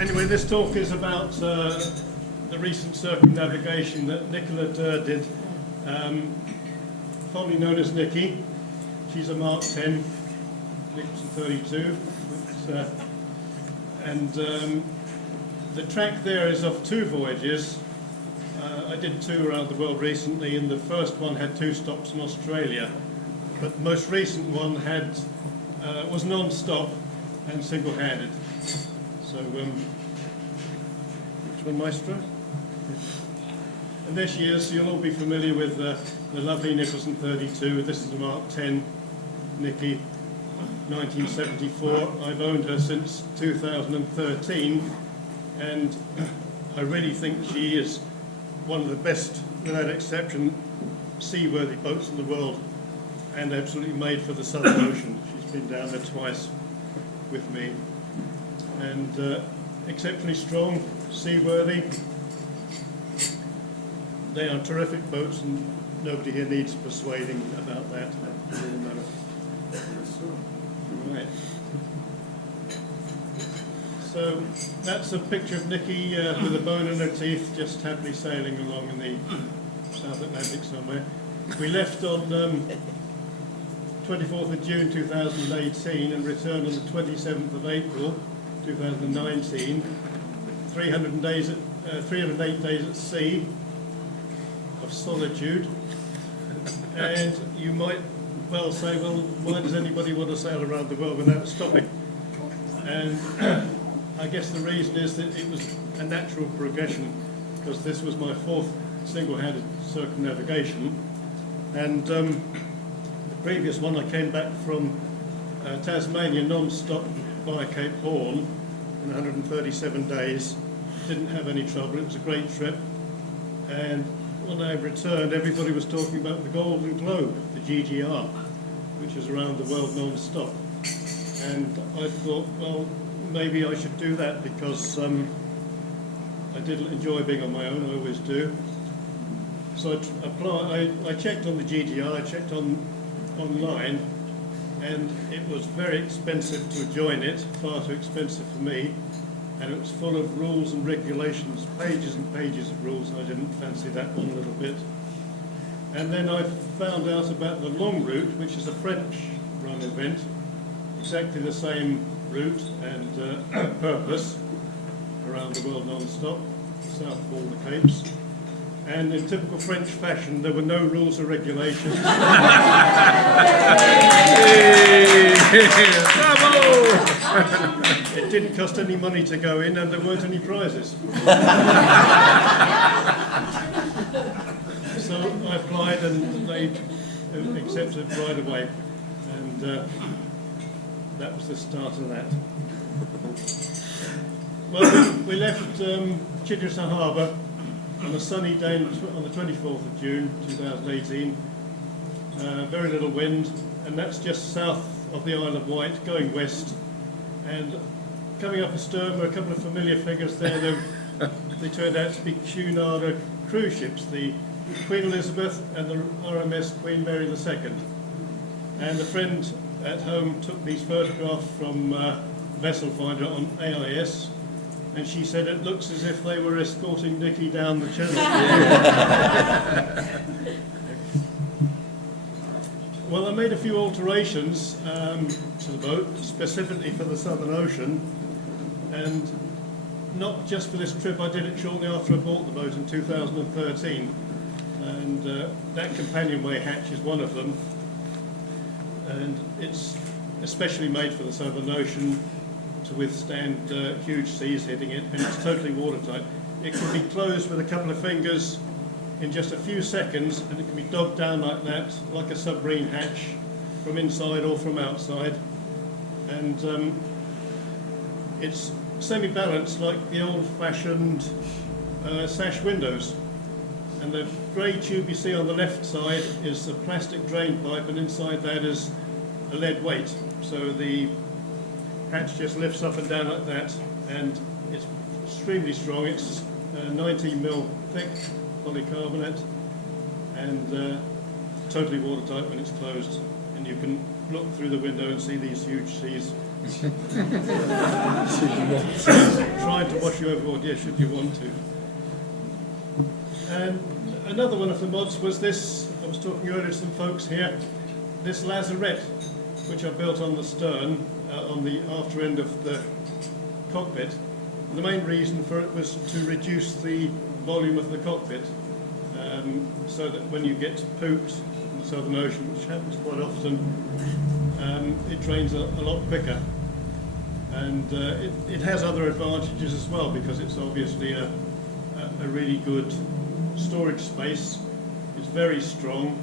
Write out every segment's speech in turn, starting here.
Anyway, this talk is about the recent circumnavigation that Nicola Deux did, fondly known as Nicky. She's a Mark 10, Nicholson 32, and the track there is of 2 voyages. I did 2 around the world recently, and the first one had 2 stops in Australia, but the most recent one had was non-stop and single-handed. So, which one, Maestro? And there she is. You'll all be familiar with the lovely Nicholson 32. This is a Mark 10 Nicky, 1974. I've owned her since 2013, and I really think she is one of the best, without exception, seaworthy boats in the world, and absolutely made for the Southern Ocean. She's been down there twice with me, and exceptionally strong, seaworthy. They are terrific boats, and nobody here needs persuading about that. Right. So that's a picture of Nicky with a bone in her teeth, just happily sailing along in the South Atlantic somewhere. We left on 24th of June 2018 and returned on the 27th of April 2019. 308 days at sea of solitude. And you might well say, well, why does anybody want to sail around the world without stopping? And I guess the reason is that it was a natural progression, because this was my 4th single-handed circumnavigation. And the previous one, I came back from Tasmania non-stop via Cape Horn in 137 days. Didn't have any trouble. It was a great trip. And when I returned, everybody was talking about the Golden Globe, the GGR, which is around the world non-stop. And I thought, well, maybe I should do that, because I did enjoy being on my own. I always do. So I checked on the GGR, I checked online, and it was very expensive to join it, far too expensive for me, and it was full of rules and regulations, pages and pages of rules, and I didn't fancy that one a little bit. And then I found out about the long route, which is a French-run event, exactly the same route and purpose, around the world non-stop, south of all the Capes. And in typical French fashion, there were no rules or regulations. It didn't cost any money to go in, and there weren't any prizes. So I applied, and they accepted right away. And that was the start of that. Well, we left Chichester Harbour on a sunny day on the 24th of June 2018. Very little wind, and that's just south of the Isle of Wight, going west. And coming up astern were a couple of familiar figures there. They turned out to be Cunarder cruise ships, the Queen Elizabeth and the RMS Queen Mary II. And a friend at home took these photographs from Vessel Finder on AIS, and she said it looks as if they were escorting Nicky down the channel. Well, I made a few alterations to the boat, specifically for the Southern Ocean, and not just for this trip. I did it shortly after I bought the boat in 2013, and that companionway hatch is one of them, and it's especially made for the Southern Ocean to withstand huge seas hitting it, and it's totally watertight. It can be closed with a couple of fingers in just a few seconds, and it can be dogged down like that, like a submarine hatch, from inside or from outside. And it's semi-balanced like the old-fashioned sash windows. And the grey tube you see on the left side is a plastic drain pipe, and inside that is a lead weight. So the hatch just lifts up and down like that, and it's extremely strong. It's 19mm thick polycarbonate, and totally watertight when it's closed and you can look through the window and see these huge seas trying to wash you overboard, yes, should you want to. And another one of the mods was this. I was talking earlier to some folks here, this lazarette, which I built on the stern, on the after end of the cockpit. And the main reason for it was to reduce the volume of the cockpit, so that when you get pooped in the Southern Ocean, which happens quite often, it drains a lot quicker. And it has other advantages as well, because it's obviously a really good storage space. It's very strong.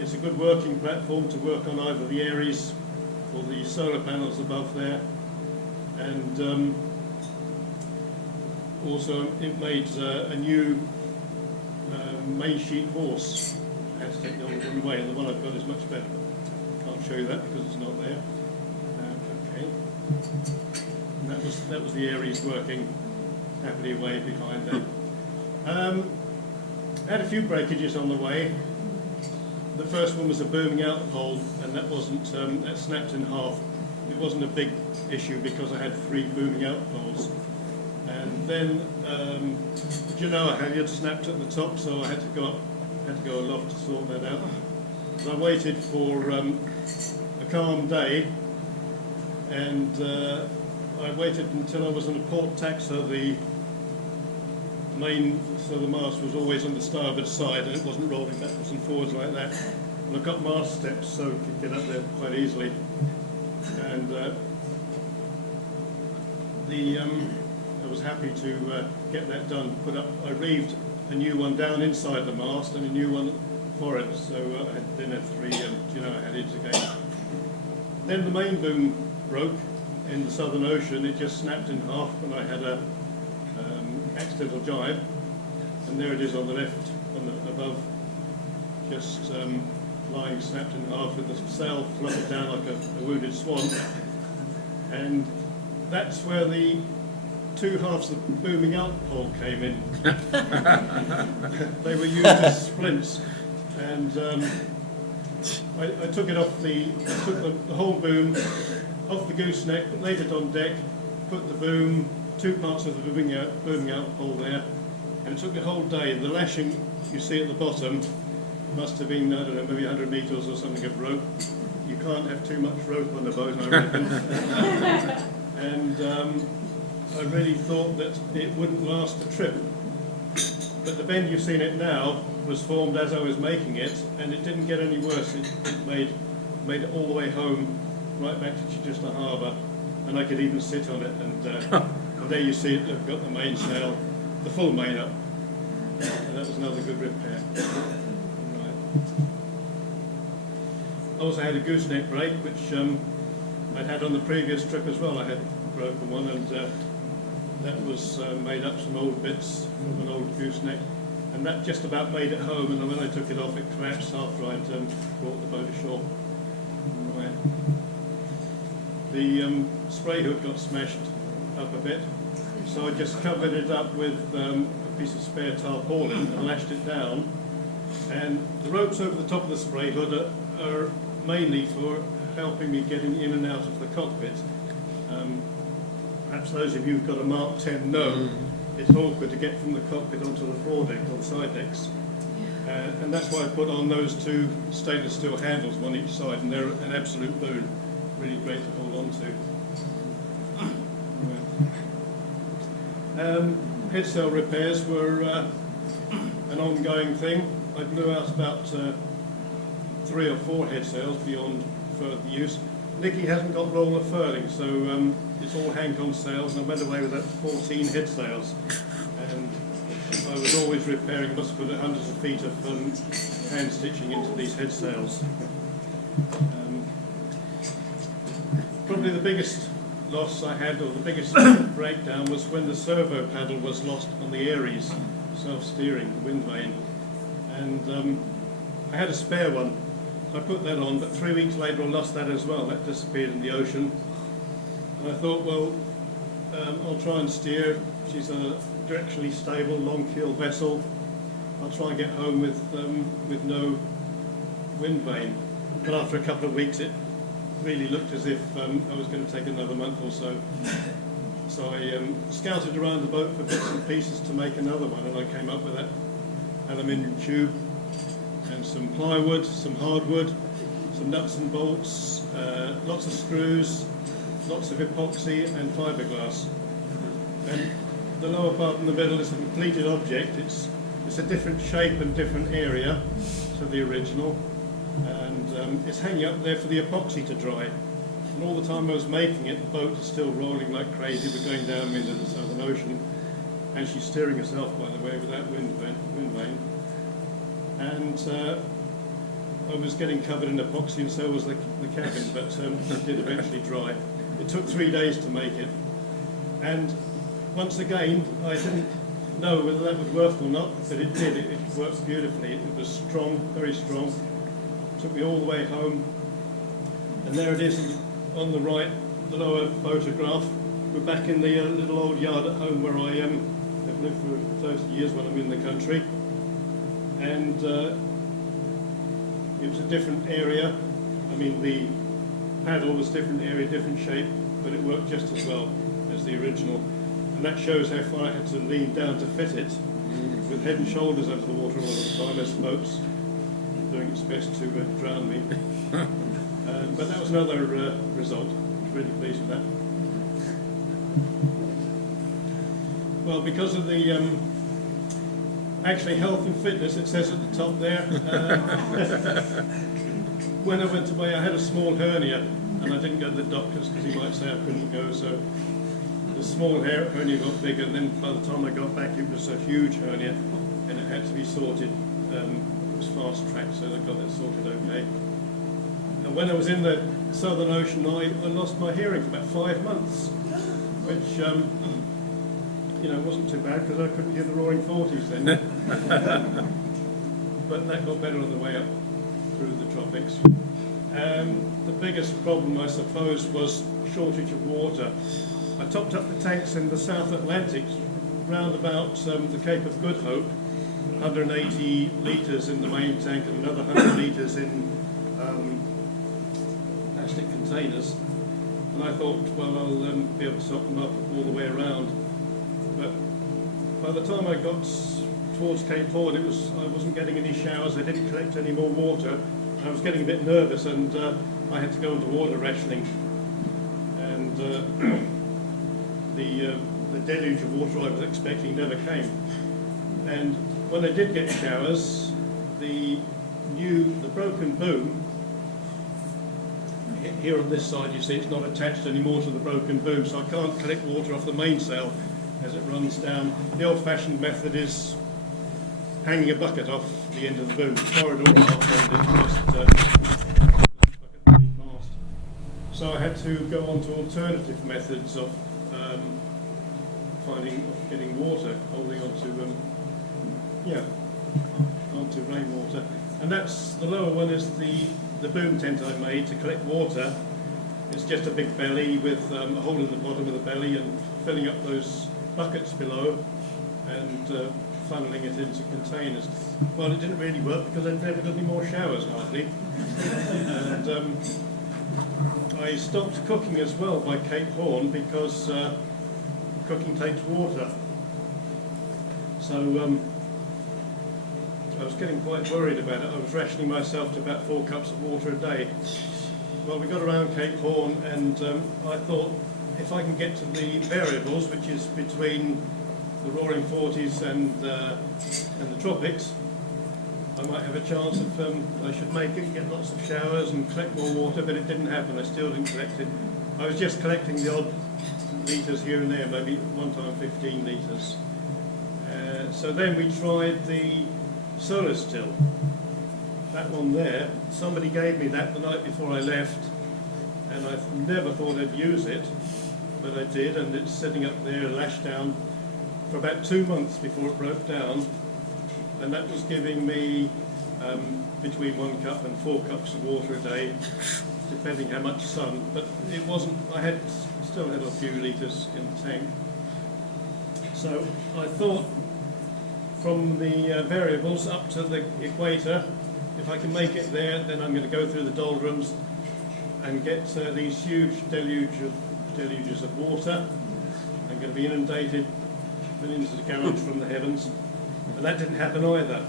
It's a good working platform to work on either the Aries or the solar panels above there. And also it made a new main sheet horse. I had to take the old one away, and the one I've got is much better. Can't show you that because it's not there. Okay. And that was the Aries working happily away behind there. Had a few breakages on the way. The first one was a booming out pole, and that wasn't that snapped in half. It wasn't a big issue because I had 3 booming out poles. And then the Genoa halyard snapped at the top, so I had to go aloft to sort that out. And I waited for a calm day, and I waited until I was on a port tack, so the mast was always on the starboard side, and it wasn't rolling backwards and forwards like that. And I've got mast steps, so I could get up there quite easily. And I was happy to get that done. I reeved a new one down inside the mast and a new one for it, so I then had 3 Genoa halyards again. Then the main boom broke in the Southern Ocean. It just snapped in half when I had a accidental jibe, and there it is on the left, above, just lying snapped in half with the sail fluttered down like a wounded swan. And that's where the 2 halves of the booming out pole came in. They were used as splints, and I took it off the whole boom off the gooseneck, laid it on deck, put the boom, 2 parts of the booming out pole there, and it took the whole day. The lashing you see at the bottom must have been, I don't know, maybe 100 metres or something of rope. You can't have too much rope on the boat, I reckon. And I really thought that it wouldn't last the trip. But the bend you've seen it now was formed as I was making it, and it didn't get any worse. It made it all the way home, right back to Chichester Harbour, and I could even sit on it. And there you see it, I've got the mainsail, the full main up, and that was another good repair. Right. I also had a gooseneck brake, which I'd had on the previous trip as well. I had a broken one, and that was made up some old bits from an old gooseneck, and that just about made it home. And when I took it off, it collapsed after I'd brought the boat ashore. Right. The spray hook got smashed up a bit, so I just covered it up with a piece of spare tarpaulin and lashed it down. And the ropes over the top of the spray hood are mainly for helping me getting in and out of the cockpit. Perhaps those of you who've got a Mark 10 know it's awkward to get from the cockpit onto the foredeck or the side decks. And that's why I put on those 2 stainless steel handles, one each side, and they're an absolute boon. Really great to hold on to. Headsail repairs were an ongoing thing. I blew out about 3 or 4 headsails beyond further use. Nicky hasn't got roller furling, so it's all Hank-on sails, and I went away with that 14 headsails. And I was always repairing, must have put hundreds of feet of hand stitching into these headsails. Probably the biggest loss I had, or the biggest breakdown, was when the servo paddle was lost on the Aries, self-steering, the wind vane. And I had a spare one. I put that on, but 3 weeks later I lost that as well. That disappeared in the ocean. And I thought, well, I'll try and steer. She's a directionally stable, long keel vessel. I'll try and get home with no wind vane. but after a couple of weeks it really looked as if I was going to take another month or so. So I scouted around the boat for bits and pieces to make another one, and I came up with that aluminium tube and some plywood, some hardwood, some nuts and bolts, lots of screws, lots of epoxy and fiberglass. And the lower part in the middle is a completed object. It's a different shape and different area to the original, and it's hanging up there for the epoxy to dry. And all the time I was making it, the boat is still rolling like crazy. We're going down into the Southern Ocean, and she's steering herself, by the way, with that wind vane. And I was getting covered in epoxy, and so was the cabin, but it did eventually dry. It took 3 days to make it, and once again, I didn't know whether that would work or not, but it did. It worked beautifully. It was strong, very strong. It took me all the way home, and there it is on the right, the lower photograph. We're back in the little old yard at home where I have lived for 30 years when I'm in the country, and it was a different area. I mean, the paddle was different area, different shape, but it worked just as well as the original. And that shows how far I had to lean down to fit it, with head and shoulders over the water all the time as the boat's doing its best to drown me. But that was another result. I was really pleased with that. Well, because of the actually health and fitness, it says at the top there, when I went away I had a small hernia, and I didn't go to the doctors because he might say I couldn't go, so the small hernia got bigger, and then by the time I got back it was a huge hernia, and it had to be sorted. It was fast-tracked, so they got that sorted okay. And when I was in the Southern Ocean, I lost my hearing for about 5 months, which wasn't too bad because I couldn't hear the roaring 40s then. But that got better on the way up through the tropics. The biggest problem, I suppose, was shortage of water. I topped up the tanks in the South Atlantic round about the Cape of Good Hope, 180 litres in the main tank and another 100 litres in plastic containers. And I thought, well, I'll be able to top them up all the way around. But by the time I got towards Cape Horn, I wasn't getting any showers. I didn't collect any more water. I was getting a bit nervous, and I had to go into water rationing. And the deluge of water I was expecting never came. And when I did get showers, the broken boom, here on this side you see it's not attached anymore to the broken boom, so I can't collect water off the mainsail as it runs down. The old-fashioned method is hanging a bucket off the end of the boom, corridor off, and it just bucket really fast. So I had to go on to alternative methods of getting water, holding onto rainwater. And that's the lower one is the boom tent I made to collect water. It's just a big belly with a hole in the bottom of the belly and filling up those buckets below and funneling it into containers. Well, it didn't really work because I'd never got any more showers hardly. And I stopped cooking as well by Cape Horn because cooking takes water. So I was getting quite worried about it. I was rationing myself to about 4 cups of water a day. Well, we got around Cape Horn, and I thought if I can get to the variables, which is between the roaring 40s and the tropics, I might have a chance of, I should make it, get lots of showers and collect more water, but it didn't happen. I still didn't collect it. I was just collecting the odd litres here and there, maybe one time 15 litres. So then we tried the solar still. That one there, somebody gave me that the night before I left, and I never thought I'd use it, but I did, and it's sitting up there lashed down for about 2 months before it broke down, and that was giving me between 1 cup and 4 cups of water a day, depending how much sun. But it wasn't, I still had a few litres in the tank. So I thought from the variables up to the equator, if I can make it there, then I'm going to go through the doldrums and get these huge deluges of water. I'm going to be inundated millions of gallons from the heavens. And that didn't happen either.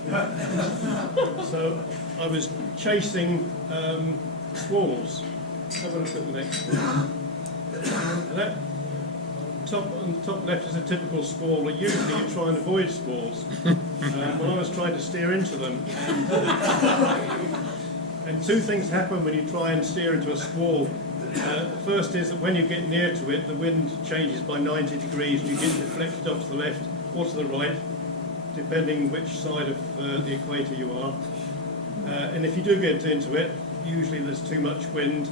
So I was chasing squalls. Have a look at the next one. And that on the top left is a typical squall. Usually you try and avoid squalls. When I was trying to steer into them. And two things happen when you try and steer into a squall. First is that when you get near to it, the wind changes by 90 degrees and you get deflected off to the left or to the right, depending which side of the equator you are. And if you do get into it, usually there's too much wind,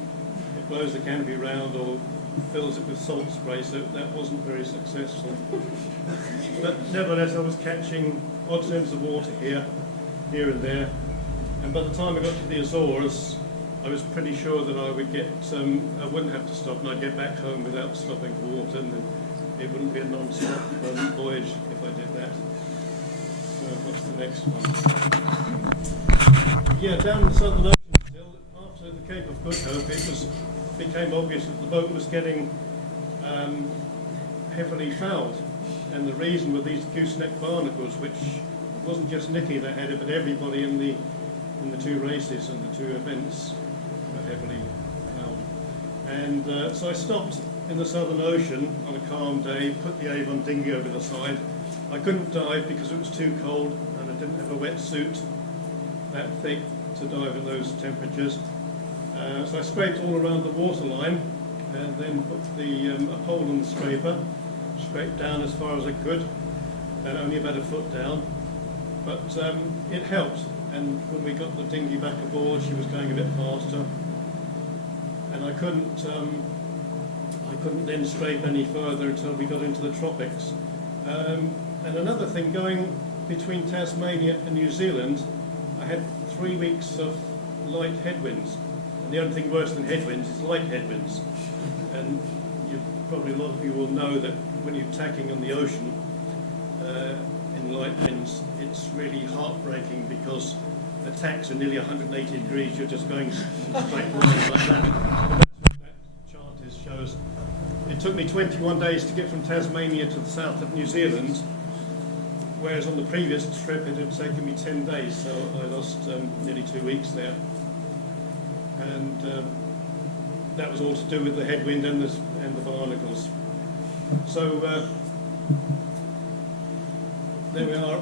it blows the canopy round or fills it with salt spray, so that wasn't very successful. But nevertheless, I was catching odd terms of water here and there, and by the time I got to the Azores, I was pretty sure that I would get, I wouldn't have to stop, and I'd get back home without stopping for water, and it wouldn't be a non-stop voyage if I did that. What's the next one? Yeah, down in the Southern Ocean still, after the Cape of Good Hope, it became obvious that the boat was getting heavily fouled. And the reason were these gooseneck barnacles, which wasn't just Nicky that had it, but everybody in the two races and the two events were heavily fouled. And so I stopped in the Southern Ocean on a calm day, put the Avon dinghy over the side. I couldn't dive because it was too cold and I didn't have a wetsuit that thick to dive in those temperatures. So I scraped all around the waterline and then put a pole on the scraper, scraped down as far as I could, and only about a foot down. But it helped, and when we got the dinghy back aboard, she was going a bit faster. And I couldn't then scrape any further until we got into the tropics. And another thing, going between Tasmania and New Zealand, I had 3 weeks of light headwinds. And the only thing worse than headwinds is light headwinds. And probably a lot of you will know that when you're tacking on the ocean in light winds, it's really heartbreaking because the tacks are nearly 180 degrees, you're just going straight line like that. And that's what that chart shows. It took me 21 days to get from Tasmania to the south of New Zealand, whereas on the previous trip it had taken me 10 days, so I lost nearly 2 weeks there. And that was all to do with the headwind and the barnacles. So there we are.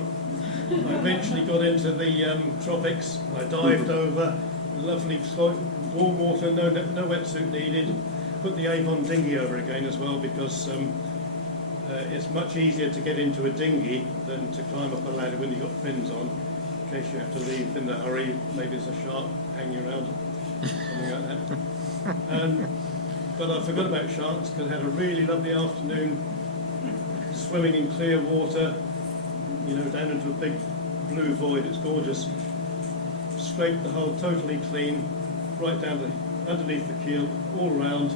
I eventually got into the tropics. I dived over, lovely warm water, no wetsuit needed. Put the Avon dinghy over again as well because it's much easier to get into a dinghy than to climb up a ladder when you've got fins on, in case you have to leave in a hurry. Maybe there's a shark hanging around, something like that. But I forgot about sharks because I had a really lovely afternoon swimming in clear water, down into a big blue void. It's gorgeous. Scraped the hull totally clean, right down to underneath the keel, all round,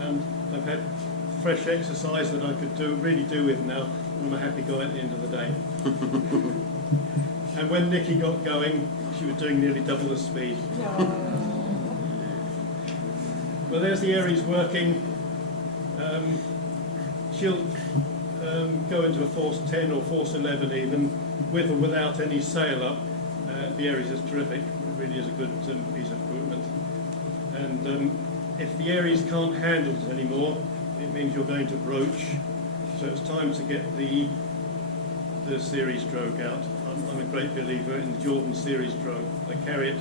and I've had fresh exercise that I could really do with now, and I'm a happy guy at the end of the day. And when Nicky got going, she was doing nearly double the speed. Well, there's the Aries working. She'll go into a force 10 or force 11 even, with or without any sail up. The Aries is terrific. It really is a good piece of equipment. And if the Aries can't handle it anymore, it means you're going to broach. So it's time to get the series stroke out. I'm a great believer in the Jordan series stroke. I carry it,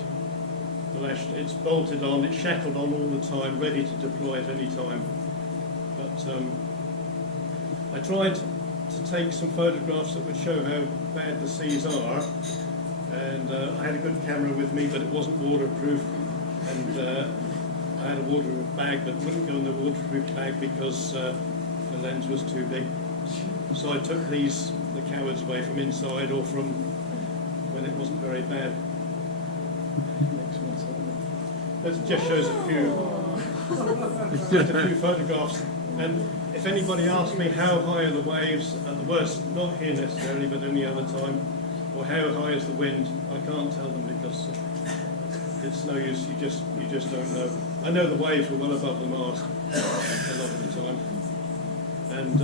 it's bolted on, it's shackled on all the time, ready to deploy at any time. But I tried to take some photographs that would show how bad the seas are. And I had a good camera with me, but it wasn't waterproof. And I had a waterproof bag, but wouldn't go in the waterproof bag because the lens was too big. So I took the cowards away from inside or from when it wasn't very bad. That just shows a few photographs. And if anybody asks me how high are the waves, at the worst, not here necessarily, but any other time, or how high is the wind. I can't tell them because it's no use. You just don't know. I know the waves were well above the mast a lot of the time, and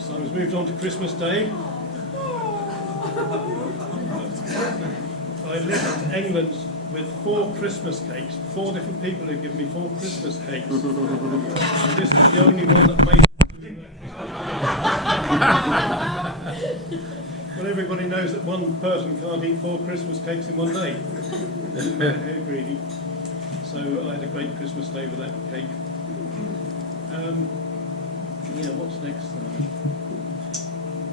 Simon's moved on to Christmas Day. I left England with 4 Christmas cakes. 4 different people who given me 4 Christmas cakes. And this is the only one that made it. Well, everybody knows that one person can't eat 4 Christmas cakes in one day. How greedy. So I had a great Christmas day with that cake. Yeah, what's next?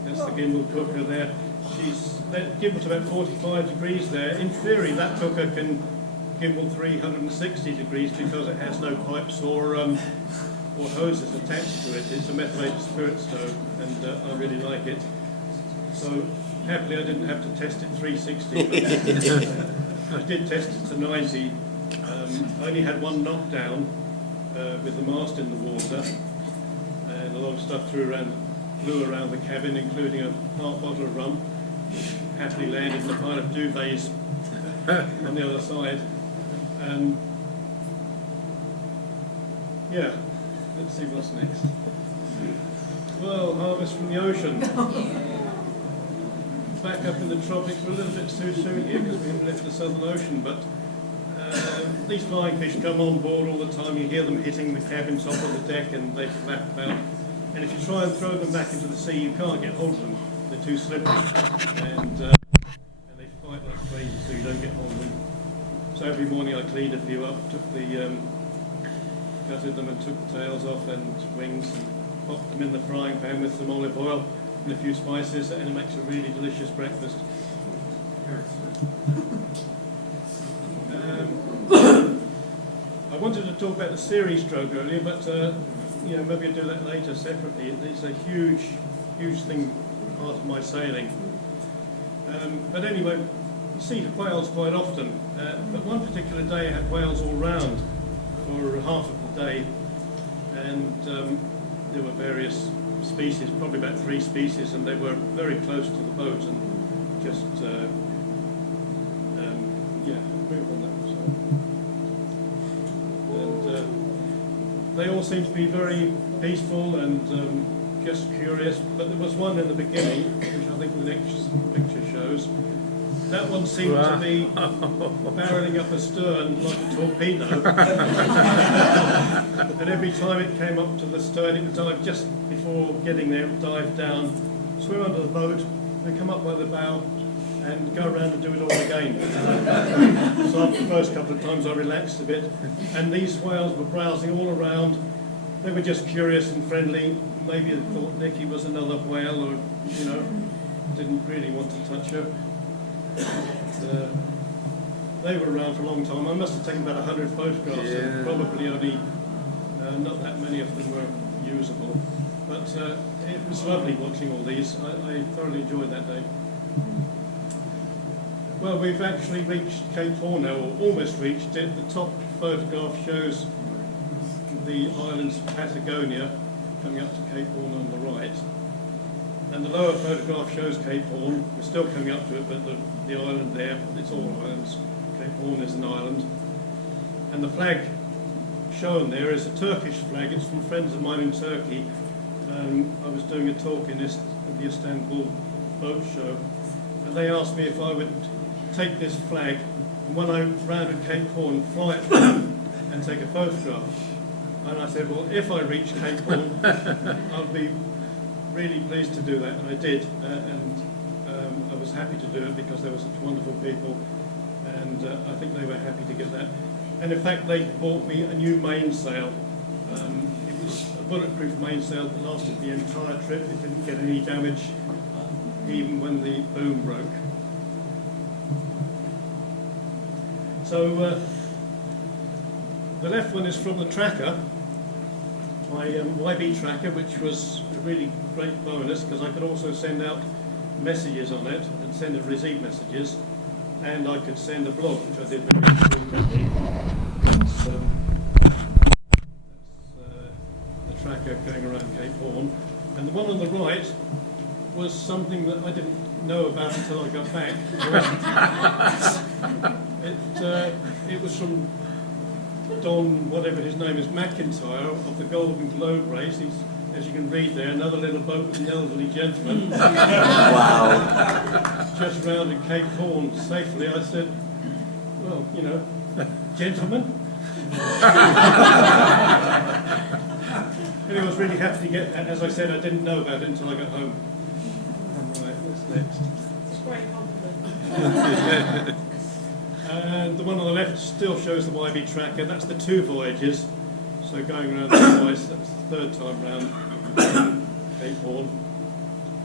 That's the gimbal cooker there. That gimbal's about 45 degrees there. In theory, that cooker can gimbal 360 degrees because it has no pipes or hoses attached to it. It's a methylated spirit stove, and I really like it. So happily, I didn't have to test it 360. But I did test it to 90. I only had one knockdown with the mast in the water, and a lot of stuff flew around the cabin, including a half bottle of rum. Happily landed in a pile of duvets on the other side. Yeah, let's see what's next. Well, harvest from the ocean. Back up in the tropics, we're a little bit too soon here because we haven't left the Southern Ocean, but these flying fish come on board all the time. You hear them hitting the cabin top of the deck and they flap about. And if you try and throw them back into the sea, you can't get hold of them. They're too slippery, and they fight like crazy, so you don't get hold of them. So every morning I cleaned a few up, gutted them and took the tails off and wings, and popped them in the frying pan with some olive oil and a few spices, and it makes a really delicious breakfast. I wanted to talk about the series stroke earlier, but maybe I'll do that later separately. It's a huge thing, part of my sailing. But anyway, you see whales quite often. But one particular day I had whales all round for half of the day, and there were various species, probably about 3 species, and they were very close to the boat, and just move on that. And they all seemed to be very peaceful and just curious, but there was one in the beginning, which I think the next picture shows. That one seemed to be barreling up astern like a torpedo. And every time it came up to the stern, it would dive just before getting there, it would dive down, swim under the boat, and come up by the bow, and go around and do it all again. So after the first couple of times I relaxed a bit, and these whales were browsing all around. They were just curious and friendly. Maybe they thought Nicky was another whale, or, didn't really want to touch her. They were around for a long time. I must have taken about 100 photographs, and probably only not that many of them were usable. But it was lovely watching all these. I thoroughly enjoyed that day. Well, we've actually reached Cape Horn now, or almost reached it. The top photograph shows the islands of Patagonia coming up to Cape Horn on the right. And the lower photograph shows Cape Horn. We're still coming up to it, but the island there, it's all islands. Cape Horn is an island. And the flag shown there is a Turkish flag. It's from friends of mine in Turkey. I was doing a talk in the Istanbul boat show, and they asked me if I would take this flag, and when I rounded Cape Horn, fly it and take a photograph. And I said, well, if I reach Cape Horn, I'll be really pleased to do that, and I did. I was happy to do it because there were such wonderful people, and I think they were happy to get that. And in fact, they bought me a new mainsail. It was a bulletproof mainsail that lasted the entire trip. It didn't get any damage, even when the boom broke. So the left one is from the tracker, my YB tracker, which was a really great bonus because I could also send out messages on it and send and receive messages, and I could send a blog, which I did very frequently. That's the tracker going around Cape Horn. And the one on the right was something that I didn't know about until I got back. It was from Don, whatever his name is, McIntyre, of the Golden Globe race. He's, as you can read there, another little boat with an elderly gentleman. Wow. Just rounded Cape Horn safely. I said, well, you know, gentlemen. And I was really happy to get that. As I said, I didn't know about it until I got home. Right, what's next? It's a great compliment. And the one on the left still shows the YB tracker. That's the 2 voyages. So going around twice, that's the 3rd time round Cape Horn.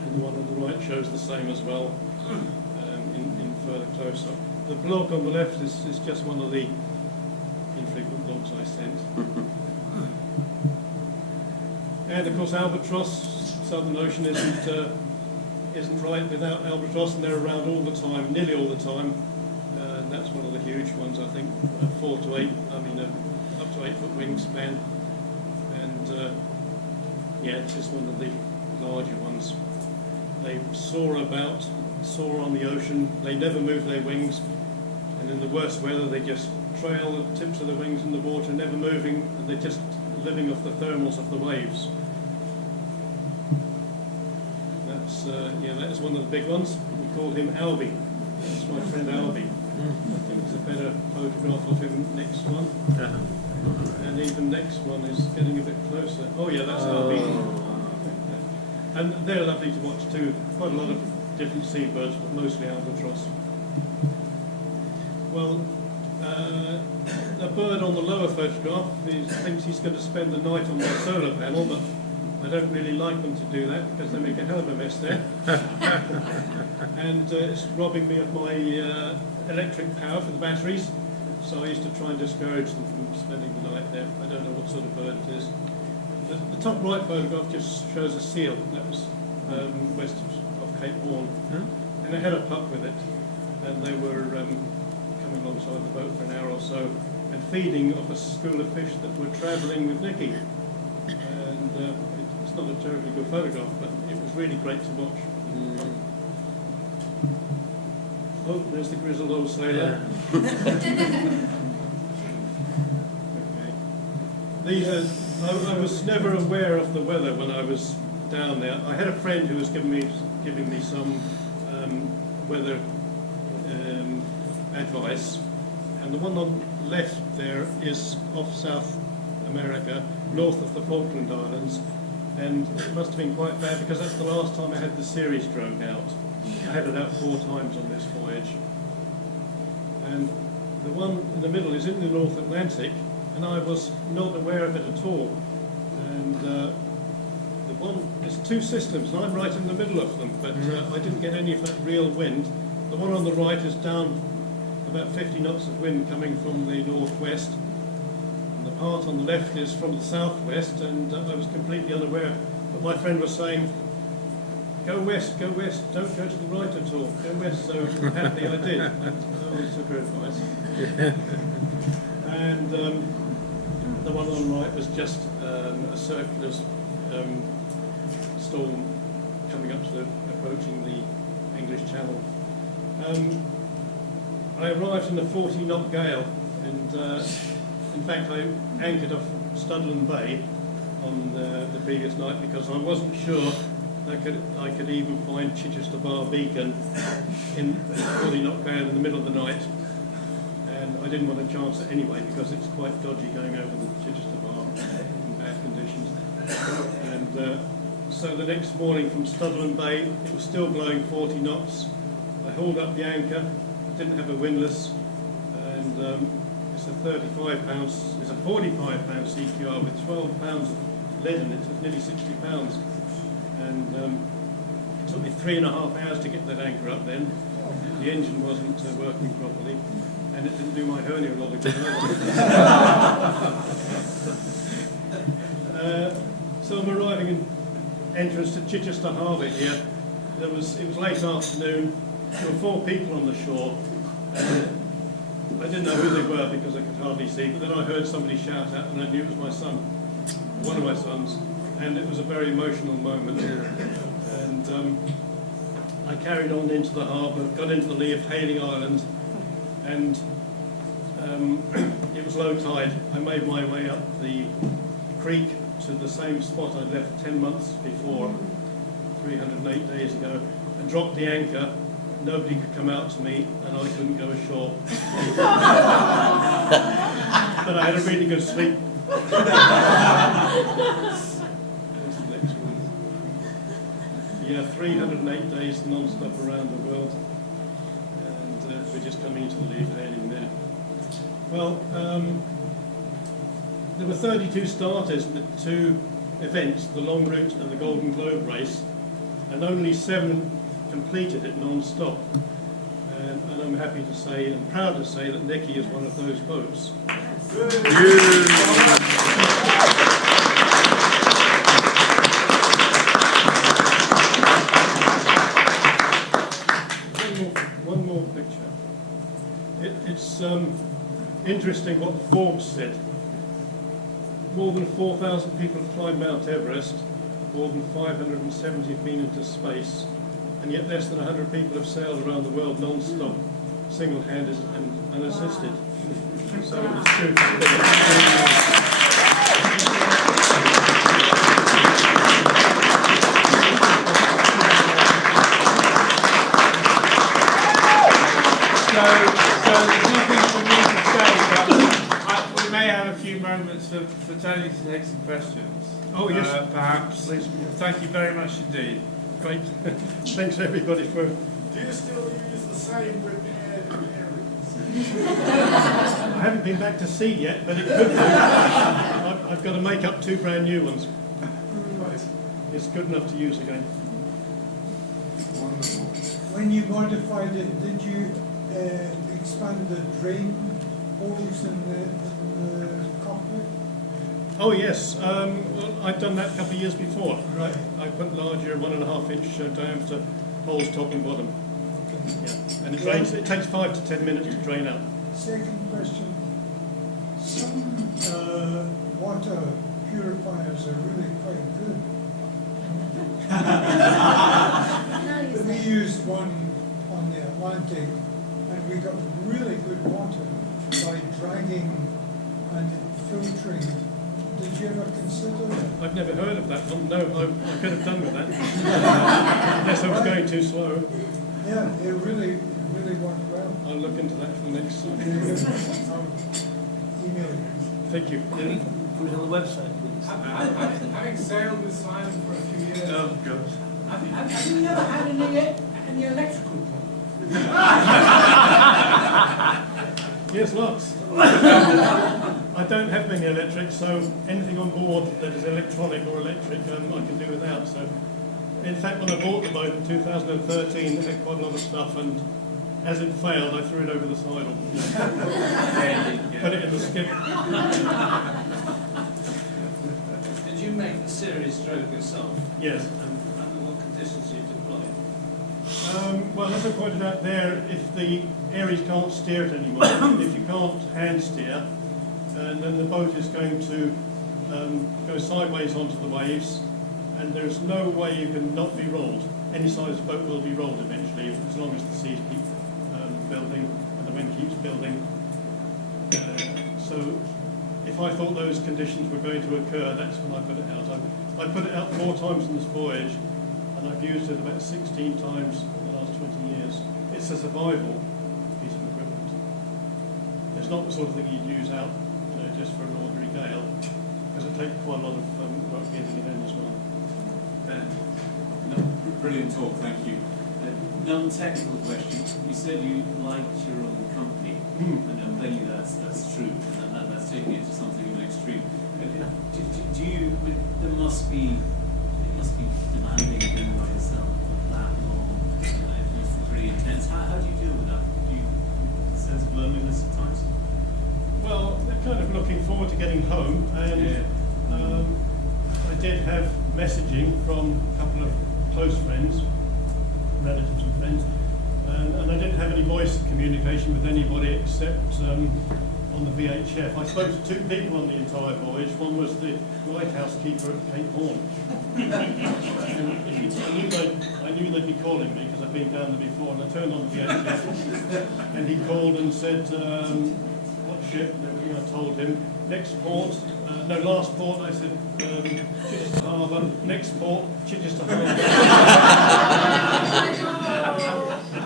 And the one on the right shows the same as well in further close-up. The blog on the left is just one of the infrequent logs I sent. And of course Albatross, Southern Ocean isn't right without Albatross, and they're around all the time, nearly all the time. And that's one of the huge ones, I think, 4 to 8, I mean up to 8 foot wingspan. And yeah, it's just one of the larger ones. They soar on the ocean, they never move their wings, and in the worst weather they just trail the tips of the wings in the water, never moving, and they're just living off the thermals of the waves. That's that is one of the big ones. We called him Albie. That's my friend Albie. I think there's a better photograph of him next one. And even next one is getting a bit closer. Oh yeah, that's Albie. And they're lovely to watch too. Quite a lot of different seabirds, but mostly albatross. Well, a bird on the lower photograph thinks he's going to spend the night on my solar panel, but I don't really like them to do that because they make a hell of a mess there. And it's robbing me of my electric power for the batteries, so I used to try and discourage them from spending the night there. I don't know what sort of bird it is. The top right photograph just shows a seal. That was west of Cape Horn. And I had a pup with it, and they were coming alongside the boat for an hour or so and feeding off a school of fish that were travelling with Nicky. And it's not a terribly good photograph, but it was really great to watch. Oh, there's the grizzled old sailor. Okay. I was never aware of the weather when I was down there. I had a friend who was giving me some weather advice, and the one on the left there is off South America, north of the Falkland Islands, and it must have been quite bad because that's the last time I had the series drone out. I had it out 4 times on this voyage. And the one in the middle is in the North Atlantic, and I was not aware of it at all. And the one, there's 2 systems, and I'm right in the middle of them, but I didn't get any of that real wind. The one on the right is down about 50 knots of wind coming from the northwest. And the part on the left is from the southwest, and I was completely unaware. But my friend was saying, go west, don't go to the right at all, go west. So happily I did. I always took her advice. And the one on the right was just a circular storm coming up to approaching the English Channel. I arrived in a 40-knot gale, and in fact I anchored off Studland Bay on the previous night because I wasn't sure I could even find Chichester Bar Beacon in a 40-knot gale in the middle of the night, and I didn't want to chance it anyway because it's quite dodgy going over the Chichester Bar in bad conditions. And so the next morning from Studland Bay, it was still blowing 40 knots. I hauled up the anchor, didn't have a windlass, and it's a 45-pound CQR with 12 pounds of lead in it, so it's nearly 60 pounds. And it took me 3.5 hours to get that anchor up then. The engine wasn't working properly, and it didn't do my hernia a lot of good. So I'm arriving in entrance to Chichester Harbour here. It was late afternoon. There were 4 people on the shore. I didn't know who they were because I could hardly see, but then I heard somebody shout out, and I knew it was my son, one of my sons, and it was a very emotional moment. And And I carried on into the harbour, got into the lee of Hailing Island, and it was low tide. I made my way up the creek to the same spot I'd left 10 months before, 308 days ago, and dropped the anchor. Nobody could come out to me, and I couldn't go ashore. But I had a really good sleep. What's the next one? Yeah, 308 days non-stop around the world, and we're just coming into the lee of Hailing there. Well, there were 32 starters in the two events, the Long Route and the Golden Globe race, and only 7 completed it non-stop. And I'm happy to say, and proud to say, that Nicky is one of those boats. One more picture. It's interesting what Forbes said. More than 4,000 people have climbed Mount Everest, more than 570 have been into space, and yet less than 100 people have sailed around the world non-stop, single-handed and unassisted. So it's true. So there's nothing for me to say, but we may have a few moments for Tony to take some questions. Oh, yes. Perhaps. Please. Thank you very much indeed. Great. Thanks everybody for... Do you still use the same repaired bearings? I haven't been back to sea yet, but it could be. I've got to make up 2 brand new ones. Right. It's good enough to use again. Wonderful. When you modified it, did you expand the drain holes in the cockpit? Oh yes, well, I've done that a couple of years before. Right. I put larger 1.5 inch diameter holes top and bottom. Okay. Yeah. And it drains. It takes 5 to 10 minutes to drain out. Second question. Some water purifiers are really quite good. We used one on the Atlantic, and we got really good water by dragging and filtering. Did you ever consider that? I've never heard of that one. No, I could have done with that. Unless I was going too slow. Yeah, it really worked well. I'll look into that for the next time. I'll email you. Thank you. Put it on the website, please. Having sailed with Simon for a few years, Oh, God. Have you never had any electrical problems? Yes, lots. I don't have many electric, so anything on board that is electronic or electric, I can do without. So, in fact, when I bought the boat in 2013, it had quite a lot of stuff, and as it failed, I threw it over the side. Put it in the skip. Did you make the series stroke yourself? Yes. And under what conditions you deployed? Well, as I pointed out there, if the Aries can't steer it anymore, if you can't hand steer, and then the boat is going to go sideways onto the waves, and there's no way you can not be rolled. Any size boat will be rolled eventually, as long as the seas keep building and the wind keeps building. So if I thought those conditions were going to occur, that's when I put it out. I put it out 4 times in this voyage, and I've used it about 16 times in the last 20 years. It's a survival piece of equipment. It's not the sort of thing you'd use out, just for an ordinary gale, because it takes quite a lot of work getting it in as well. No, brilliant talk, thank you. Non-technical question. You said you liked your own company, and clearly that's true, and that's taking it to something of an extreme. Do you? There must be demanding being by yourself for that long. It must be pretty intense. How do you deal with that? Do you sense of loneliness at times? Well, they're kind of looking forward to getting home, and I did have messaging from a couple of close friends, relatives and friends, and I didn't have any voice communication with anybody except on on the VHF. I spoke to 2 people on the entire voyage. One was the lighthouse keeper at Cape Horn. And I knew they'd be calling me because I've been down there before, and I turned on the VHF and he called and said, what ship? And everything. I told him. Next port, last port, I said, Chichester Harbour. Next port, Chichester Harbour.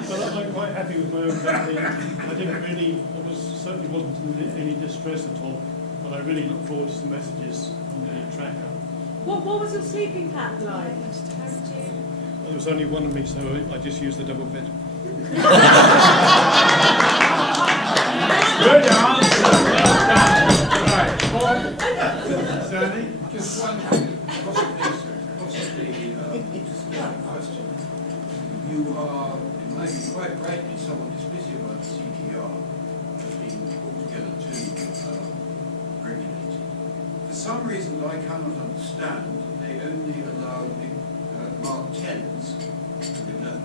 So I'm quite happy with my own company. I certainly wasn't in any distress at all, but I really look forward to some messages on the tracker. What was your sleeping pattern like? Well, there was only one of me, so I just used the double bed. Good answer. Right. Sandy? Just one possibly question. You are, maybe quite rightly, somewhat dismissive of the CTR being altogether too regulated. For some reason I cannot understand, they only allow the Mark 10s to be known.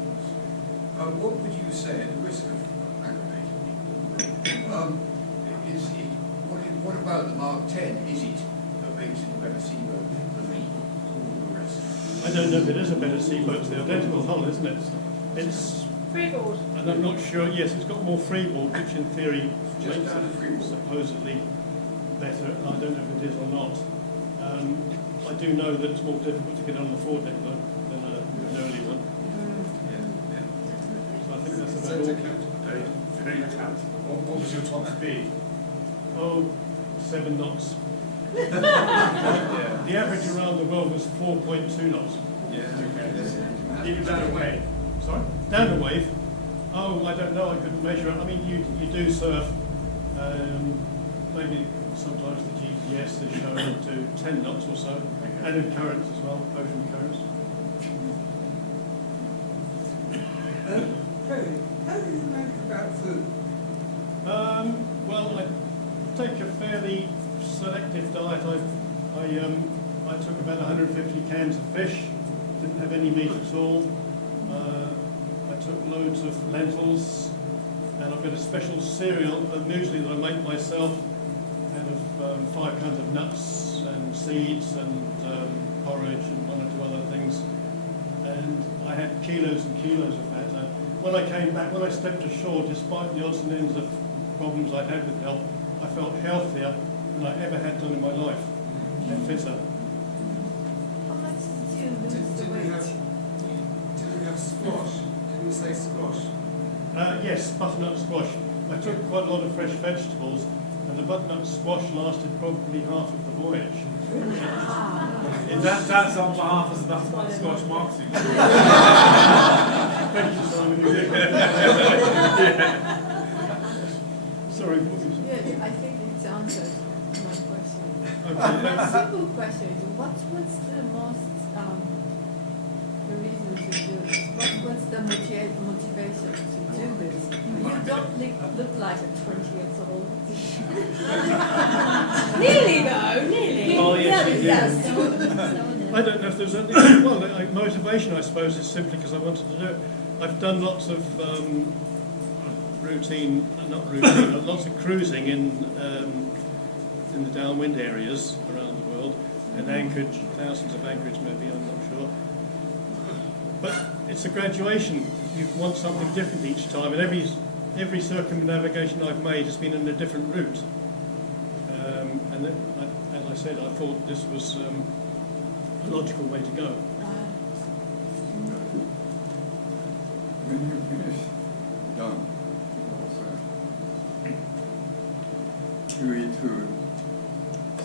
What would you say, at the risk of aggravating people, what about the Mark 10? Is it that makes it a better seaboat than all the rest? I don't know if it is a better seaboat. It's the identical hull, isn't it? It's, Freeboard. and I'm not sure. Yes, it's got more freeboard, which in theory Just makes down it to freeboard. supposedly better. I don't know if it is or not. I do know that it's more difficult to get on the foredeck though than an early one. So I think that's about all. What was your top speed? Oh, 7 knots. The average around the world was 4.2 knots. Even down away. Sorry? Down the wave. Oh, I don't know. I couldn't measure it. I mean, you do surf. Maybe sometimes the GPS is showing up to 10 knots or so, and in currents as well, ocean currents. How do you make about food? Well, I take a fairly selective diet. I took about 150 cans of fish. Didn't have any meat at all. I took loads of lentils, and I've got a special cereal, a muesli that I make myself out of 5 kinds of nuts and seeds and porridge and 1 or 2 other things. And I had kilos and kilos of that. When I came back, when I stepped ashore, despite the odds and ends of problems I had with health, I felt healthier than I ever had done in my life, and fitter. How much did you lose the Did weight? you have squash? Didn't you say squash? Yes, butternut squash. I took quite a lot of fresh vegetables, and the butternut squash lasted probably half of the voyage. That's on behalf of the Scotch marketing. Thank you, Simon. Sorry, what was it? Yeah, I think it's answered my question. Okay, My simple question is, what's the most, the reason to do this? What's the motivation to do this? You don't look like a 20 years old. Nearly though, nearly. Oh, yes, you do. Yes. I don't know if there's any, well, motivation, I suppose, is simply because I wanted to do it. I've done lots of lots of cruising in the downwind areas around the world, and anchorage, thousands of anchorage maybe, I'm not sure. But it's a graduation. You want something different each time, and every circumnavigation I've made has been in a different route. As I said, I thought this was a logical way to go. When you finish, done. QE2,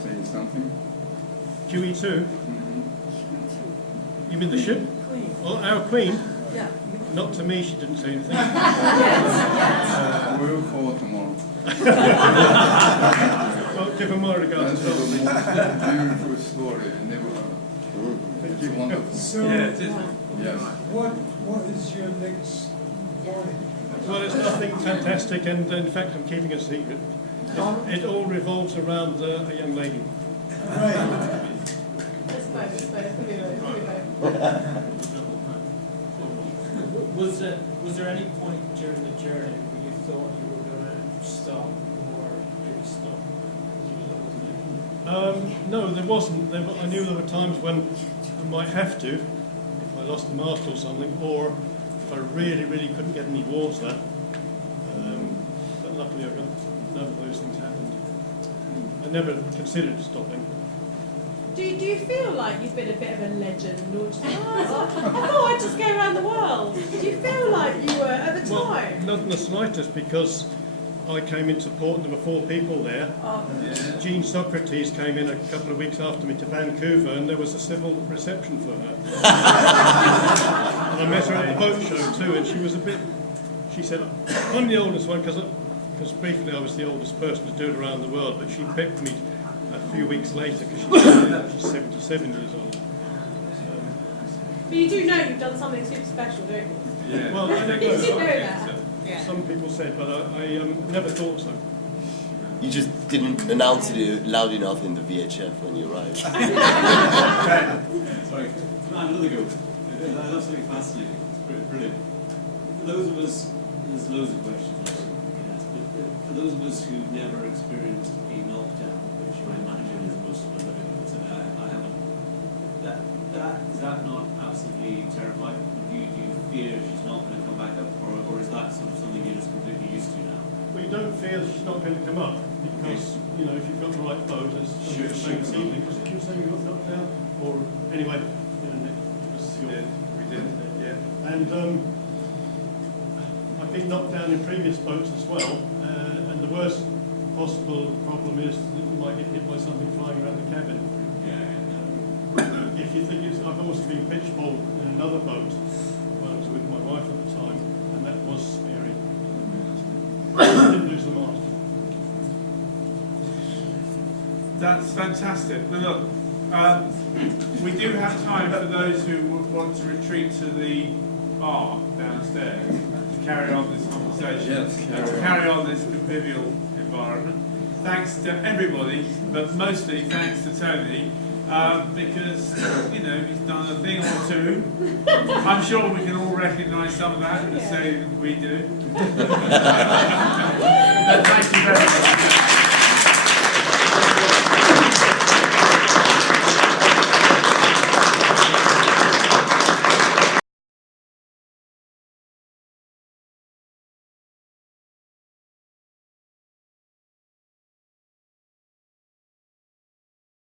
say something? QE2? Mm-hmm. You mean the ship? Queen. Well, our Queen? Yeah. Not to me, she didn't say anything. We'll call tomorrow. Well, give her my regards That's as well. a beautiful story. Never. Thank It's you. wonderful. So, Yes. what is your next voyage? Well, it's nothing fantastic, and in fact, I'm keeping a secret. It all revolves around a young lady. Right. Let's go. Was there any point during the journey where you thought you were going to stop or maybe No, there wasn't. I knew there were times when I might have to, if I lost the mast or something, or if I really, really couldn't get any water. But luckily, none of those things happened. I never considered stopping. Do you feel like you've been a bit of a legend, or just, I thought I'd just go around the world? Do you feel like you were at the Well, time? not in the slightest, because I came into port and there were 4 people there. Oh, Jean Socrates came in a couple of weeks after me to Vancouver, and there was a civil reception for her. And I met her at the boat show too, and she was a bit. She said, "I'm the oldest one," because briefly I was the oldest person to do it around the world, but she picked me a few weeks later because she's 77 years old. but you do know you've done something super special, don't you? Yeah. Well, I don't You do know know. that. Yeah. Some people said, but I never thought so. You just didn't announce it loud enough in the VHF when you arrived. Sorry, can I have another go? That's absolutely fascinating. It's brilliant. For those of us, there's loads of questions I can ask, but for those of us who've never experienced a knockdown, which I imagine is most of us living with today, I haven't. Is that not absolutely terrifying? Do you fear she's not going to come back up, or is that sort of something you're just completely used to now? Well, you don't fear she's not going to come up, because, you know, if you've got the right boat, as somebody was saying this evening, was it you saying you got knocked down? Or, anyway, you know, Nick, it was your... We did, yeah. And I've been knocked down in previous boats as well, and the worst possible problem is that you might get hit by something flying around the cabin. If you think I've also been pitchforked in another boat when I was with my wife at the time, and that was scary. I didn't lose the mast. That's fantastic. But look, we do have time for those who would want to retreat to the bar downstairs to carry on this conversation, Yes, and to carry on this convivial environment. Thanks to everybody, but mostly thanks to Tony, because, you know, he's done a thing or two. I'm sure we can all recognise some of that in the same that we do. But thank you very much.